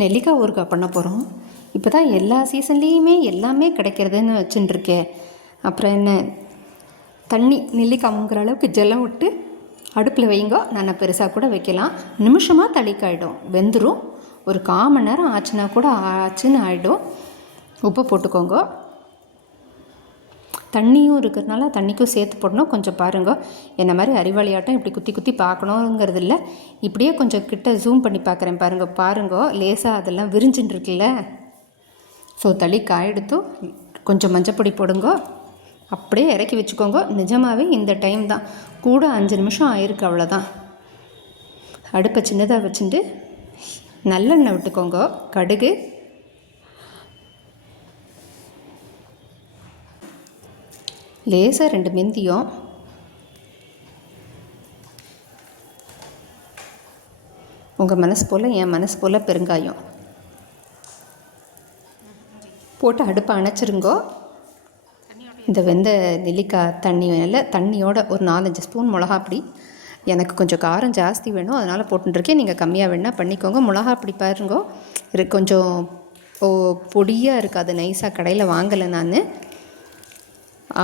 நெல்லிக்காய் ஊறுகாய் பண்ண போகிறோம். இப்போ தான் எல்லா சீசன்லேயுமே எல்லாமே கிடைக்கிறதுன்னு வச்சுட்டுருக்கேன். அப்புறம் என்ன, தண்ணி நெல்லிக்காய் முங்குற அளவுக்கு ஜலம் விட்டு அடுப்பில் வைங்கோ. நான் பெருசாக கூட வைக்கலாம். நிமிஷமாக தளிக்காயிடும், வெந்துடும். ஒரு 1/4 மணி நேரம் ஆச்சுன்னா கூட ஆச்சுன்னு ஆகிடும். உப்பு போட்டுக்கோங்க. தண்ணியும் இருக்கிறதுனால தண்ணிக்கும் சேர்த்து போடணும். கொஞ்சம் பாருங்க, என்ன மாதிரி அறிவாளியாட்டம் இப்படி குத்தி குத்தி பார்க்கணுங்கிறது இல்லை. இப்படியே கொஞ்சம் கிட்ட ஜூம் பண்ணி பார்க்குறேன். பாருங்க லேசாக அதெல்லாம் விரிஞ்சுட்டு இருக்குல்ல. ஸோ தளி காயெடுத்து கொஞ்சம் மஞ்சப்பொடி போடுங்க. அப்படியே இறக்கி வச்சுக்கோங்க. நிஜமாகவே இந்த டைம் தான், கூட 5 நிமிஷம் ஆயிருக்கு, அவ்வளோதான். அடுப்பை சின்னதாக வச்சுட்டு நல்லெண்ணெய் விட்டுக்கோங்க. கடுகு, லேசாக 2 மெந்தியம், உங்கள் மனசு போல், என் மனசு போல் பெருங்காயம் போட்டு அடுப்பை அணைச்சிருங்கோ. இந்த வெந்த நெல்லிக்காய் தண்ணியோட ஒரு 4-5 ஸ்பூன் மிளகாப்பொடி. எனக்கு கொஞ்சம் காரம் ஜாஸ்தி வேணும், அதனால் போட்டுருக்கேன். நீங்கள் கம்மியாக வேணால் பண்ணிக்கோங்க. மிளகாப்பொடி பாருங்கோ, கொஞ்சம் பொடியாக இருக்காது, நைஸாக கடையில் வாங்கலை நான்.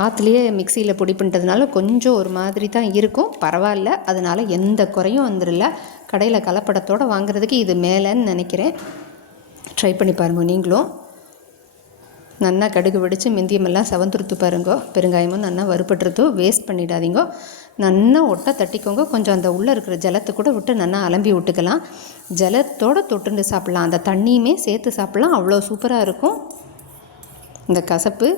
ஆற்றுலேயே மிக்சியில் பொடி பண்ணிட்டதுனால கொஞ்சம் ஒரு மாதிரி தான் இருக்கும், பரவாயில்ல. அதனால் எந்த குறையும் வந்துடல. கடையில் கலப்படத்தோடு வாங்குறதுக்கு இது மேலேன்னு நினைக்கிறேன். ட்ரை பண்ணி பாருங்க நீங்களும். நல்லா கடுகு வெடித்து மெந்தியமெல்லாம் செவந்துருத்து பாருங்கோ. பெருங்காயமும் நல்லா வறுபட்டுருத்து. வேஸ்ட் பண்ணிடாதீங்க. நல்லா ஒட்டை தட்டிக்கோங்க. கொஞ்சம் அந்த உள்ளே இருக்கிற ஜலத்தை கூட விட்டு நல்லா அலம்பி விட்டுக்கலாம். ஜலத்தோடு தொட்டுண்டு சாப்பிட்லாம், அந்த தண்ணியுமே சேர்த்து சாப்பிட்லாம். அவ்வளோ சூப்பராக இருக்கும். இந்த கசப்பு,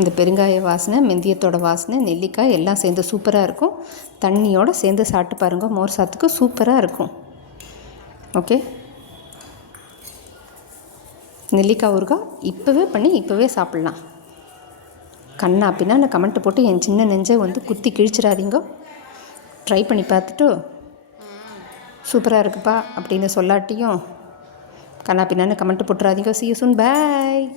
இந்த பெருங்காய வாசனை, மெந்தியத்தோட வாசனை, நெல்லிக்காய் எல்லாம் சேர்ந்து சூப்பராக இருக்கும். தண்ணியோடு சேர்ந்து சாப்பிட்டு பாருங்கள், மோர் சாத்துக்கு சூப்பராக இருக்கும். ஓகே, நெல்லிக்காய் ஊறுகாய் இப்போவே பண்ணி இப்போவே சாப்பிட்லாம். கண்ணா அப்படின்னா கமெண்ட் போட்டு என் சின்ன நெஞ்சை குத்தி கிழிச்சிடாதீங்க. ட்ரை பண்ணி பார்த்துட்டு சூப்பராக இருக்குப்பா அப்படின்னு சொல்லாட்டியும் கண்ணா பின்னான்னு கமெண்ட் போட்டுறாதீங்க. See you soon, bye.